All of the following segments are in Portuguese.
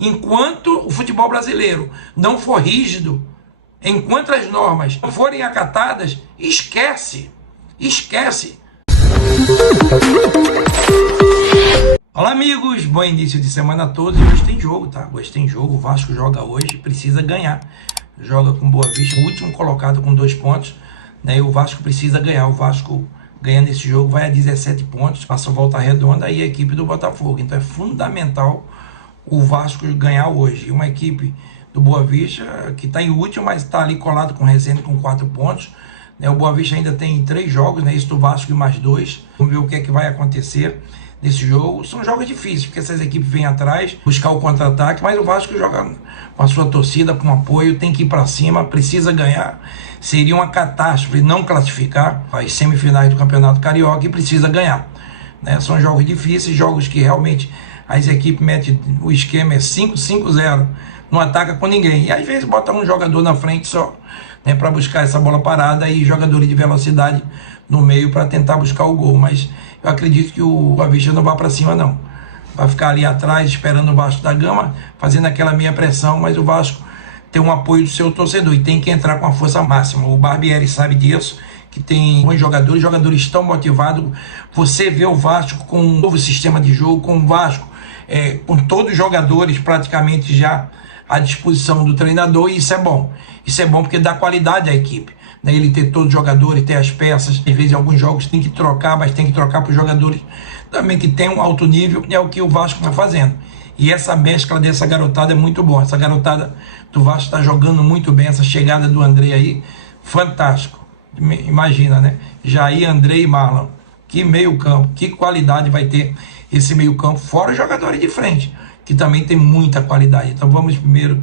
Enquanto o futebol brasileiro não for rígido, enquanto as normas não forem acatadas, esquece. Olá amigos, bom início de semana a todos. Hoje tem jogo, tá? Hoje tem jogo, o Vasco joga hoje, precisa ganhar. Joga com Boa Vista, o último colocado com 2 pontos, né? E o Vasco precisa ganhar. O Vasco ganhando esse jogo vai a 17 pontos, passa a volta redonda e a equipe do Botafogo. Então é fundamental o Vasco ganhar hoje. Uma equipe do Boa Vista que está em último, mas está ali colado com o Resende com 4 pontos. O Boa Vista ainda tem 3 jogos, né? Isso do Vasco e mais 2. Vamos ver o que é que vai acontecer nesse jogo. São jogos difíceis, porque essas equipes vêm atrás, buscar o contra-ataque, mas o Vasco joga com a sua torcida, com apoio, tem que ir para cima, precisa ganhar. Seria uma catástrofe não classificar as semifinais do Campeonato Carioca e precisa ganhar, né? São jogos difíceis, jogos que realmente as equipes metem, o esquema é 5-5-0, não ataca com ninguém. E às vezes bota um jogador na frente só, né, para buscar essa bola parada e jogadores de velocidade no meio para tentar buscar o gol. Mas eu acredito que o Boa Vista não vai para cima não. Vai ficar ali atrás esperando o Vasco da Gama, fazendo aquela meia pressão, mas o Vasco tem um apoio do seu torcedor e tem que entrar com a força máxima. O Barbieri sabe disso, que tem bons jogadores, jogadores estão motivados. Você vê o Vasco com um novo sistema de jogo, com o Vasco com todos os jogadores praticamente já à disposição do treinador, e isso é bom. Isso é bom porque dá qualidade à equipe, né? Ele ter todos os jogadores, ter as peças. Às vezes em alguns jogos tem que trocar, mas tem que trocar para os jogadores também que tem um alto nível, é o que o Vasco está fazendo. E essa mescla dessa garotada é muito boa. Essa garotada do Vasco está jogando muito bem. Essa chegada do André aí, fantástico. Imagina, né? Jair, André e Marlon. Que meio campo, que qualidade vai ter esse meio campo, fora os jogadores de frente, que também tem muita qualidade. Então vamos primeiro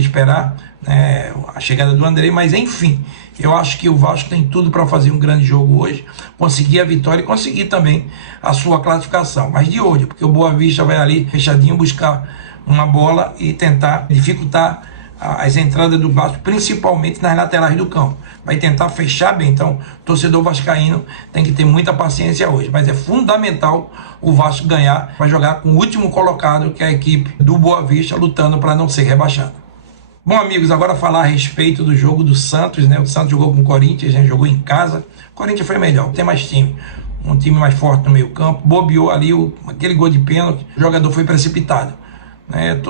esperar, né, a chegada do André, mas enfim, eu acho que o Vasco tem tudo para fazer um grande jogo hoje, conseguir a vitória e conseguir também a sua classificação. Mas de olho, porque o Boa Vista vai ali fechadinho buscar uma bola e tentar dificultar as entradas do Vasco, principalmente nas laterais do campo. Vai tentar fechar bem. Então, o torcedor vascaíno tem que ter muita paciência hoje. Mas é fundamental o Vasco ganhar. Vai jogar com o último colocado, que é a equipe do Boa Vista, lutando para não ser rebaixado. Bom, amigos, agora falar a respeito do jogo do Santos, né? O Santos jogou com o Corinthians, né? Jogou em casa. O Corinthians foi melhor, tem mais time. Um time mais forte no meio campo. Bobeou ali aquele gol de pênalti. O jogador foi precipitado.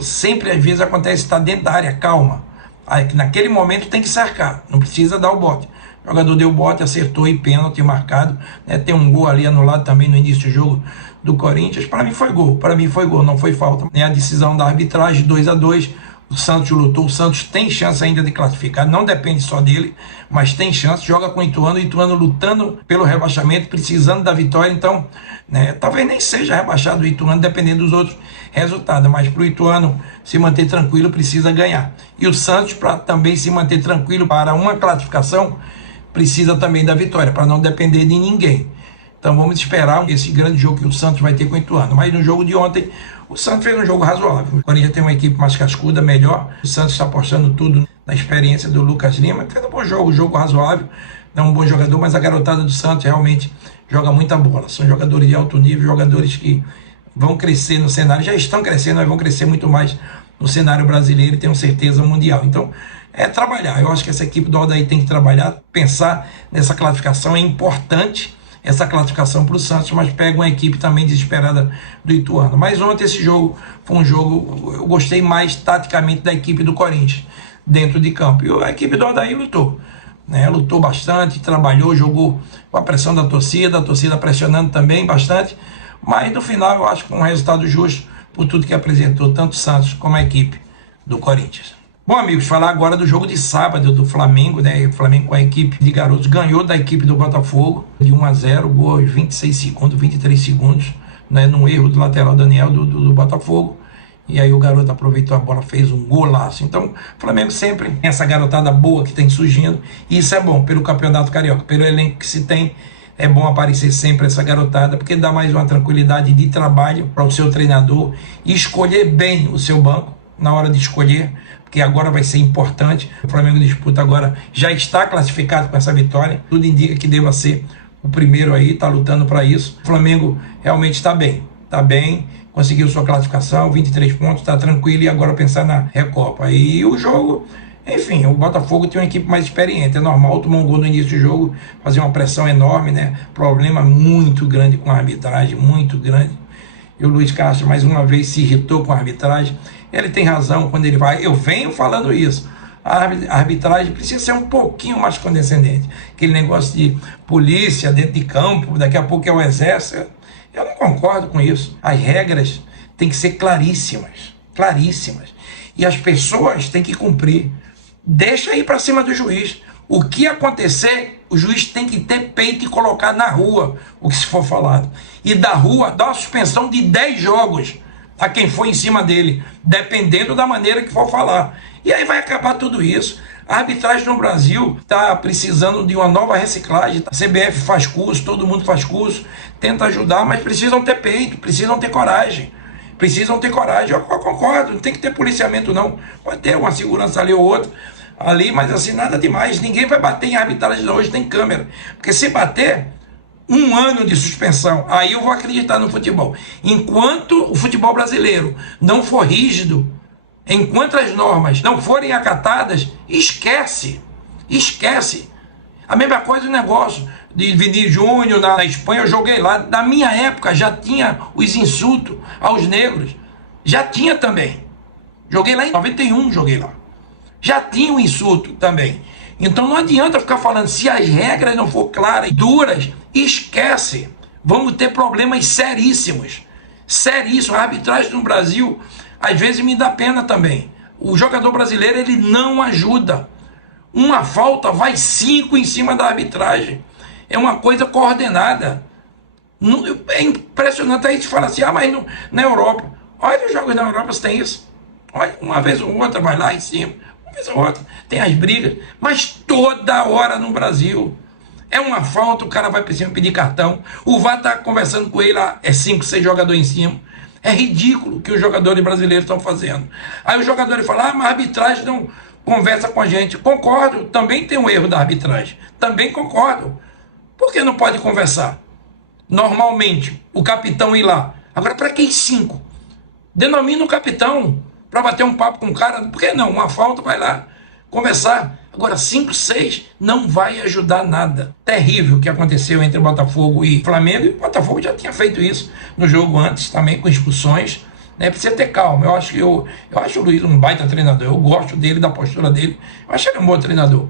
Sempre às vezes acontece, está dentro da área, calma. Aí, naquele momento tem que cercar, não precisa dar o bote. O jogador deu o bote, acertou e pênalti marcado, né? Tem um gol ali anulado também no início do jogo do Corinthians. Para mim foi gol, não foi falta. A decisão da arbitragem, 2-2, o Santos lutou. O Santos tem chance ainda de classificar, não depende só dele, mas tem chance. Joga com o Ituano lutando pelo rebaixamento, precisando da vitória. Então, né, talvez nem seja rebaixado o Ituano, dependendo dos outros resultados, mas para o Ituano se manter tranquilo precisa ganhar. E o Santos, para também se manter tranquilo para uma classificação, precisa também da vitória, para não depender de ninguém. Então vamos esperar esse grande jogo que o Santos vai ter com o Ituano. Mas no jogo de ontem, o Santos fez um jogo razoável. O Corinthians tem uma equipe mais cascuda, melhor. O Santos está apostando tudo na experiência do Lucas Lima. Fez um bom jogo razoável. Não um bom jogador, mas a garotada do Santos realmente joga muita bola. São jogadores de alto nível, jogadores que vão crescer no cenário, já estão crescendo, mas vão crescer muito mais no cenário brasileiro e tenho certeza mundial. Então, é trabalhar. Eu acho que essa equipe do Aldair tem que trabalhar, pensar nessa classificação. É importante essa classificação para o Santos, mas pega uma equipe também desesperada do Ituano. Mas ontem esse jogo foi um jogo, eu gostei mais taticamente da equipe do Corinthians, dentro de campo. E a equipe do Aldair lutou, né? Lutou bastante, trabalhou, jogou com a pressão da torcida pressionando também bastante. Mas no final eu acho que um resultado justo por tudo que apresentou tanto o Santos como a equipe do Corinthians. Bom, amigos, falar agora do jogo de sábado do Flamengo, né? O Flamengo com a equipe de garotos ganhou da equipe do Botafogo de 1-0, gol aos 26 segundos, 23 segundos, né? Num erro do lateral Daniel do Botafogo. E aí o garoto aproveitou a bola, fez um golaço. Então, o Flamengo sempre tem essa garotada boa que tem surgindo, e isso é bom pelo Campeonato Carioca, pelo elenco que se tem. É bom aparecer sempre essa garotada, porque dá mais uma tranquilidade de trabalho para o seu treinador e escolher bem o seu banco na hora de escolher, porque agora vai ser importante. O Flamengo disputa agora, já está classificado com essa vitória, tudo indica que deva ser o primeiro aí, está lutando para isso. O Flamengo realmente está bem, conseguiu sua classificação, 23 pontos, está tranquilo, e agora pensar na Recopa. E o jogo, enfim, o Botafogo tem uma equipe mais experiente, é normal tomar um gol no início do jogo, fazer uma pressão enorme, né? Problema muito grande com a arbitragem, muito grande. E o Luiz Castro, mais uma vez, se irritou com a arbitragem. Ele tem razão quando ele vai, eu venho falando isso. A arbitragem precisa ser um pouquinho mais condescendente. Aquele negócio de polícia dentro de campo, daqui a pouco é o exército. Eu não concordo com isso. As regras têm que ser claríssimas, claríssimas. E as pessoas têm que cumprir. Deixa aí para cima do juiz. O que acontecer, o juiz tem que ter peito e colocar na rua o que se for falado. E da rua, dá uma suspensão de 10 jogos a quem for em cima dele, dependendo da maneira que for falar. E aí vai acabar tudo isso. A arbitragem no Brasil está precisando de uma nova reciclagem. A CBF faz curso, todo mundo faz curso, tenta ajudar, mas precisam ter peito, precisam ter coragem. Precisam ter coragem. Eu concordo, não tem que ter policiamento não. Pode ter uma segurança ali ou outra, ali, mas assim, nada demais. Ninguém vai bater em arbitragem hoje, tem câmera. Porque se bater, 1 ano de suspensão, aí eu vou acreditar no futebol. Enquanto o futebol brasileiro não for rígido, enquanto as normas não forem acatadas, esquece. A mesma coisa o negócio de Vinícius Júnior na Espanha, eu joguei lá. Na minha época já tinha os insultos aos negros. Já tinha também. Joguei lá em 91, joguei lá. Já tinha o insulto também. Então não adianta ficar falando, se as regras não for claras e duras, esquece. Vamos ter problemas seríssimos. Seríssimos. A arbitragem no Brasil, às vezes me dá pena também. O jogador brasileiro, ele não ajuda. Uma falta, vai 5 em cima da arbitragem. É uma coisa coordenada. É impressionante. Aí a gente fala assim, mas na Europa. Olha os jogos na Europa, se tem isso. Olha, uma vez ou outra vai lá em cima. Uma vez ou outra. Tem as brigas. Mas toda hora no Brasil. É uma falta, o cara vai para cima pedir cartão. O VAR está conversando com ele, é 5, 6 jogadores em cima. É ridículo o que os jogadores brasileiros estão fazendo. Aí os jogadores falam, mas a arbitragem não conversa com a gente. Concordo, também tem um erro da arbitragem. Também concordo. Por que não pode conversar? Normalmente, o capitão ir lá. Agora, para que 5? Denomina o capitão para bater um papo com o cara. Por que não? Uma falta, vai lá conversar. Agora, 5, 6 não vai ajudar nada. Terrível o que aconteceu entre o Botafogo e o Flamengo. E o Botafogo já tinha feito isso no jogo antes, também com expulsões. Né? Precisa ter calma. Eu acho o Luiz um baita treinador. Eu gosto dele, da postura dele. Eu acho ele um bom treinador.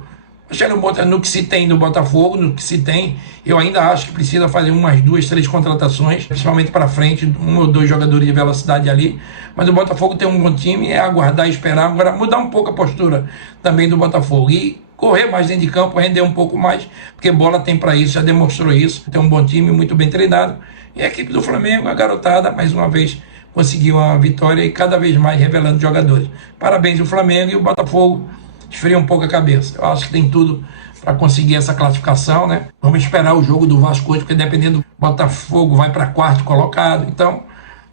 No que se tem no Botafogo, no que se tem, eu ainda acho que precisa fazer umas 2, 3 contratações, principalmente para frente, 1 ou 2 jogadores de velocidade ali. Mas o Botafogo tem um bom time, é aguardar e esperar. Agora mudar um pouco a postura também do Botafogo e correr mais dentro de campo, render um pouco mais, porque bola tem para isso, já demonstrou isso. Tem um bom time, muito bem treinado. E a equipe do Flamengo, a garotada, mais uma vez conseguiu uma vitória e cada vez mais revelando jogadores. Parabéns ao Flamengo, e o Botafogo esfria um pouco a cabeça. Eu acho que tem tudo para conseguir essa classificação, né? Vamos esperar o jogo do Vasco hoje, porque dependendo do Botafogo vai para 4º colocado, então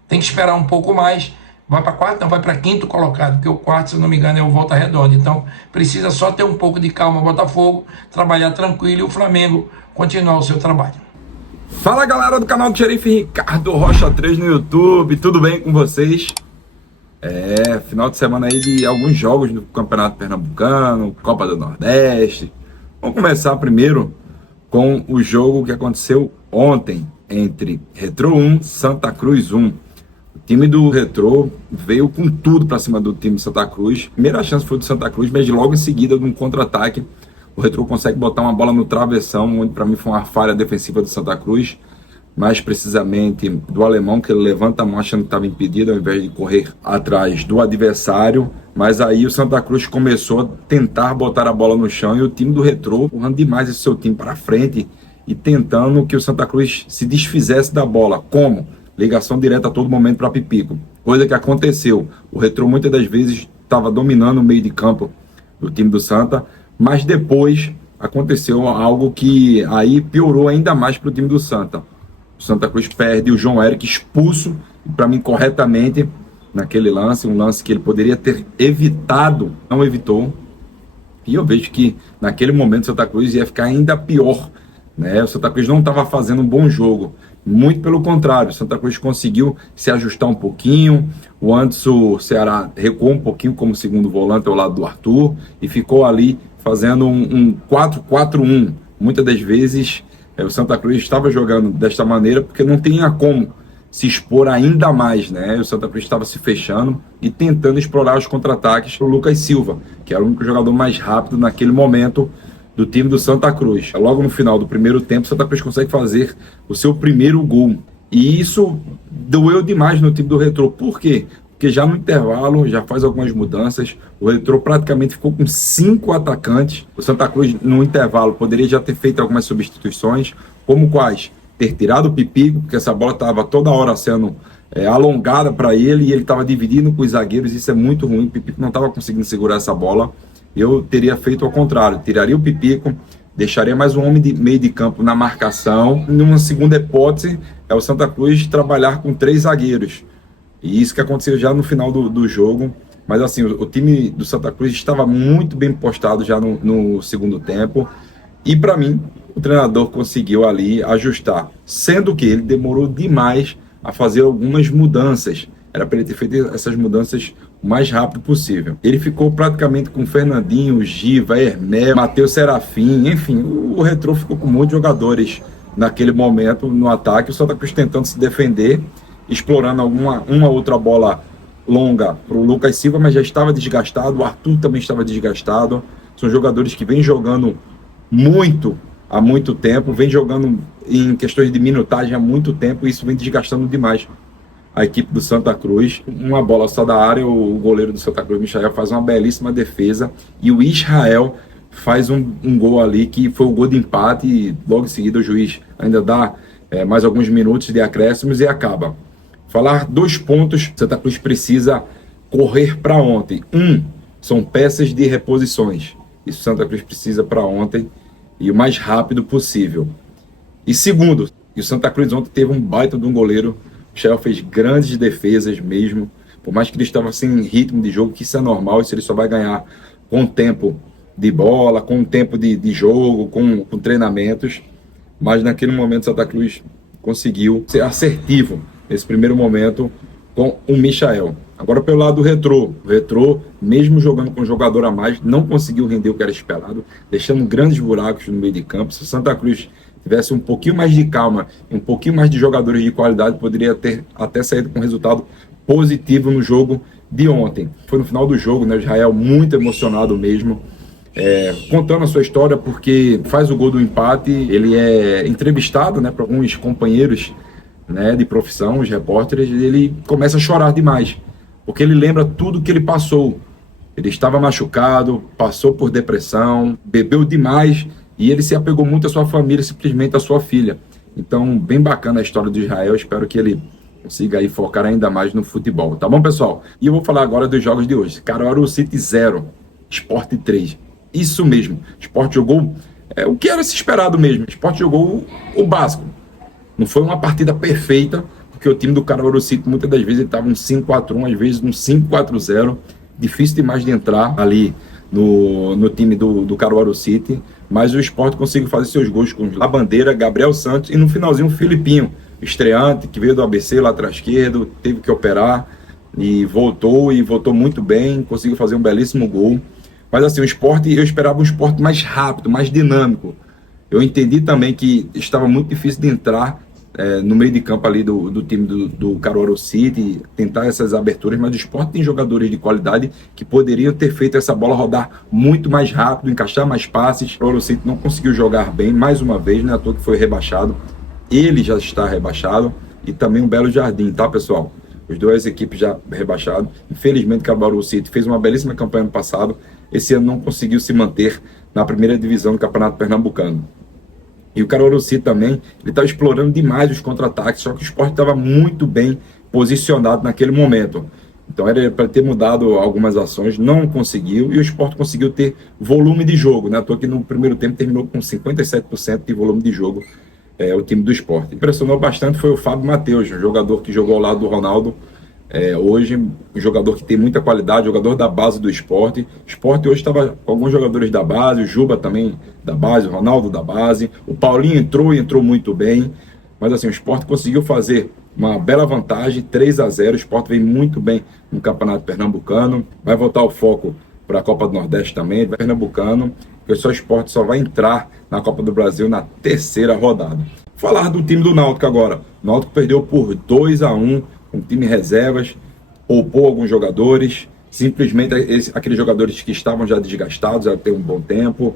tem que esperar um pouco mais. Vai para 4º, não, vai para 5º colocado, porque o 4º, se eu não me engano, é o Volta Redonda. Então precisa só ter um pouco de calma o Botafogo, trabalhar tranquilo, e o Flamengo continuar o seu trabalho. Fala galera do canal do Xerife Ricardo Rocha 3 no YouTube, tudo bem com vocês? Final de semana aí de alguns jogos do Campeonato Pernambucano, Copa do Nordeste. Vamos começar primeiro com o jogo que aconteceu ontem entre Retrô 1, Santa Cruz 1. O time do Retrô veio com tudo para cima do time do Santa Cruz. Primeira chance foi do Santa Cruz, mas logo em seguida, num contra-ataque, o Retrô consegue botar uma bola no travessão, onde para mim foi uma falha defensiva do Santa Cruz. Mais precisamente do alemão, que ele levanta a mão achando que estava impedido, ao invés de correr atrás do adversário. Mas aí o Santa Cruz começou a tentar botar a bola no chão, e o time do Retrô empurrando demais esse seu time para frente e tentando que o Santa Cruz se desfizesse da bola. Como? Ligação direta a todo momento para Pipico. Coisa que aconteceu. O Retrô muitas das vezes estava dominando o meio de campo do time do Santa, mas depois aconteceu algo que aí piorou ainda mais para o time do Santa. O Santa Cruz perde o João Eric expulso, para mim corretamente, naquele lance, um lance que ele poderia ter evitado, não evitou. E eu vejo que naquele momento o Santa Cruz ia ficar ainda pior, né? O Santa Cruz não estava fazendo um bom jogo. Muito pelo contrário, o Santa Cruz conseguiu se ajustar um pouquinho, o Anderson Ceará recuou um pouquinho como segundo volante ao lado do Arthur e ficou ali fazendo um 4-4-1. Muitas das vezes o Santa Cruz estava jogando desta maneira porque não tinha como se expor ainda mais, né? O Santa Cruz estava se fechando e tentando explorar os contra-ataques para o Lucas Silva, que era o único jogador mais rápido naquele momento do time do Santa Cruz. Logo no final do primeiro tempo, o Santa Cruz consegue fazer o seu primeiro gol. E isso doeu demais no time do Retrô. Por quê? Porque já no intervalo, já faz algumas mudanças, o Retrô praticamente ficou com 5 atacantes. O Santa Cruz, no intervalo, poderia já ter feito algumas substituições, como quais? Ter tirado o Pipico, porque essa bola estava toda hora sendo alongada para ele e ele estava dividindo com os zagueiros. Isso é muito ruim, o Pipico não estava conseguindo segurar essa bola. Eu teria feito ao contrário, tiraria o Pipico, deixaria mais um homem de meio de campo na marcação. Numa segunda hipótese, é o Santa Cruz trabalhar com 3 zagueiros. E isso que aconteceu já no final do jogo. Mas assim, o time do Santa Cruz estava muito bem postado já no segundo tempo. E para mim, o treinador conseguiu ali ajustar. Sendo que ele demorou demais a fazer algumas mudanças. Era para ele ter feito essas mudanças o mais rápido possível. Ele ficou praticamente com Fernandinho, Giva, Hermé, Matheus Serafim, enfim, o Retrô ficou com muitos jogadores naquele momento no ataque. O Santa Cruz tentando se defender, explorando uma outra bola longa para o Lucas Silva, mas já estava desgastado. O Arthur também estava desgastado. São jogadores que vêm jogando muito há muito tempo, vêm jogando em questões de minutagem há muito tempo, e isso vem desgastando demais a equipe do Santa Cruz. Uma bola só da área, o goleiro do Santa Cruz, Michael, faz uma belíssima defesa, e o Israel faz um gol ali, que foi o gol de empate, e logo em seguida o juiz ainda dá mais alguns minutos de acréscimos e acaba. Falar 2 pontos, Santa Cruz precisa correr para ontem. São peças de reposições. Isso Santa Cruz precisa para ontem, e o mais rápido possível. E segundo, o Santa Cruz ontem teve um baita de um goleiro. O Michel fez grandes defesas mesmo, por mais que ele estava sem ritmo de jogo, que isso é normal, isso ele só vai ganhar com o tempo de bola, com o tempo de jogo, com treinamentos. Mas naquele momento o Santa Cruz conseguiu ser assertivo nesse primeiro momento com o Michael. Agora pelo lado do Retrô, o Retrô, mesmo jogando com um jogador a mais, não conseguiu render o que era esperado, deixando grandes buracos no meio de campo. Se o Santa Cruz tivesse um pouquinho mais de calma, um pouquinho mais de jogadores de qualidade, poderia ter até saído com um resultado positivo no jogo de ontem. Foi no final do jogo, né, o Israel muito emocionado mesmo, contando a sua história, porque faz o gol do empate. Ele é entrevistado, né, por alguns companheiros, né, de profissão, os repórteres, e ele começa a chorar demais, porque ele lembra tudo que ele passou. Ele estava machucado, passou por depressão, bebeu demais, e ele se apegou muito à sua família, simplesmente à sua filha. Então, bem bacana a história do Israel. Espero que ele consiga aí focar ainda mais no futebol. Tá bom, pessoal? E eu vou falar agora dos jogos de hoje. Caruaru City 0, Sport 3. Isso mesmo. O Sport jogou o que era se esperado mesmo. O Sport jogou o básico. Não foi uma partida perfeita, porque o time do Caruaru City, muitas das vezes, ele estava um 5-4-1, às vezes um 5-4-0. Difícil demais de entrar ali no time do Caruaru City. Mas o Sport conseguiu fazer seus gols com a Bandeira, Gabriel Santos e no finalzinho o Filipinho, estreante, que veio do ABC, lateral esquerdo, teve que operar e voltou muito bem, conseguiu fazer um belíssimo gol. Mas assim, o Sport, eu esperava um Sport mais rápido, mais dinâmico. Eu entendi também que estava muito difícil de entrar no meio de campo ali do time do Caruaru City, tentar essas aberturas, mas o Sport tem jogadores de qualidade que poderiam ter feito essa bola rodar muito mais rápido, encaixar mais passes. O Caruaru City não conseguiu jogar bem, mais uma vez, né, à toa que foi rebaixado. Ele já está rebaixado, e também o Belo Jardim, tá, pessoal? As duas equipes já rebaixadas. Infelizmente, o Caruaru City fez uma belíssima campanha no passado, esse ano não conseguiu se manter na primeira divisão do Campeonato Pernambucano. E o Caruaru City também, ele estava explorando demais os contra-ataques, só que o Sport estava muito bem posicionado naquele momento. Então era para ter mudado algumas ações, não conseguiu, e o Sport conseguiu ter volume de jogo, né? À toa que no primeiro tempo terminou com 57% de volume de jogo, o time do Sport. Impressionou bastante foi o Fábio Matheus, um jogador que jogou ao lado do Ronaldo, hoje, um jogador que tem muita qualidade, jogador da base do Sport. O Sport hoje estava com alguns jogadores da base, o Juba também da base, o Ronaldo da base, o Paulinho entrou muito bem. mas assim, o Sport conseguiu fazer uma bela vantagem, 3-0. O Sport vem muito bem no Campeonato Pernambucano, vai voltar o foco para a Copa do Nordeste também, Pernambucano, porque o Sport só vai entrar na Copa do Brasil na terceira rodada. Falar do time do Náutico agora. O Náutico perdeu por 2-1, com time reservas, poupou alguns jogadores, simplesmente aqueles jogadores que estavam já desgastados, já tem um bom tempo,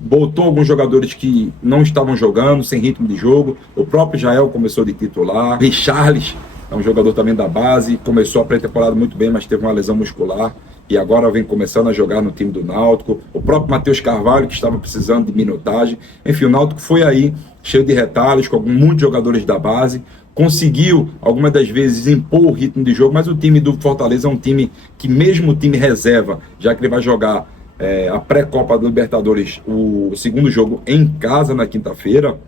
botou alguns jogadores que não estavam jogando, sem ritmo de jogo. O próprio Jael começou de titular, Richarlis é um jogador também da base, começou a pré-temporada muito bem, mas teve uma lesão muscular e agora vem começando a jogar no time do Náutico. O próprio Matheus Carvalho, que estava precisando de minutagem. Enfim, o Náutico foi aí cheio de retalhos, com muitos jogadores da base, conseguiu algumas das vezes impor o ritmo de jogo, mas o time do Fortaleza é um time que, mesmo o time reserva, já que ele vai jogar a pré-Copa do Libertadores, o segundo jogo em casa na quinta-feira,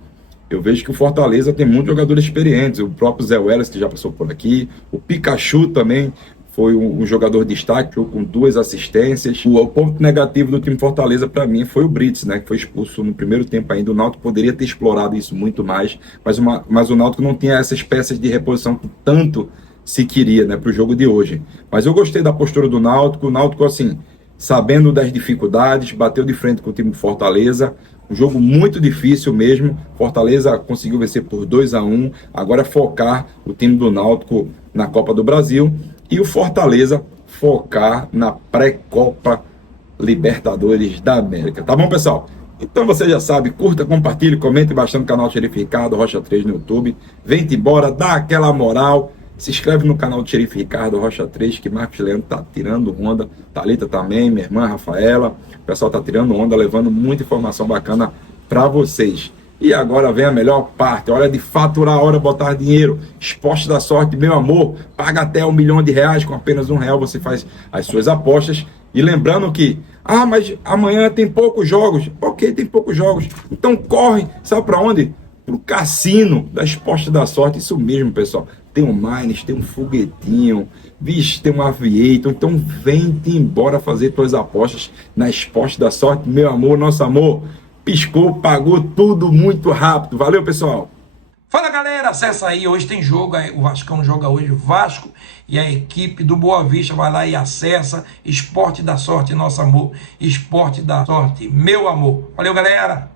eu vejo que o Fortaleza tem muitos jogadores experientes. O próprio Zé Welles, que já passou por aqui, o Pikachu também foi um jogador de destaque, com 2 assistências. O ponto negativo do time Fortaleza, para mim, foi o Brits, né, que foi expulso no primeiro tempo ainda. O Náutico poderia ter explorado isso muito mais, mas o Náutico não tinha essas peças de reposição que tanto se queria, né, para o jogo de hoje. Mas eu gostei da postura do Náutico. O Náutico, assim, sabendo das dificuldades, bateu de frente com o time do Fortaleza. Um jogo muito difícil mesmo. Fortaleza conseguiu vencer por 2-1. Agora é focar o time do Náutico na Copa do Brasil e o Fortaleza focar na pré-Copa Libertadores da América. Tá bom, pessoal? Então você já sabe, curta, compartilhe, comente bastante no canal Xerife Ricardo Rocha 3 no YouTube. Vem-te embora, dá aquela moral. Se inscreve no canal do Xerife Ricardo Rocha 3, que Marcos Leandro tá tirando onda. Thalita também, minha irmã Rafaela. O pessoal tá tirando onda, levando muita informação bacana para vocês. E agora vem a melhor parte, hora de faturar, hora de botar dinheiro. Esporte da Sorte, meu amor, paga até R$1 milhão, com apenas R$1 você faz as suas apostas. E lembrando que, mas amanhã tem poucos jogos. Ok, tem poucos jogos. Então corre, sabe para onde? Pro cassino da Esporte da Sorte. Isso mesmo, pessoal. Tem um Mines, tem um foguetinho, vixe, tem um Aviator. Então vem-te embora fazer tuas apostas na Esporte da Sorte, meu amor, nosso amor. Piscou, pagou tudo muito rápido. Valeu, pessoal. Fala, galera, acessa aí, hoje tem jogo, o Vascão joga hoje, o Vasco e a equipe do Boa Vista vai lá e acessa. Esporte da Sorte, nosso amor, Esporte da Sorte, meu amor. Valeu, galera.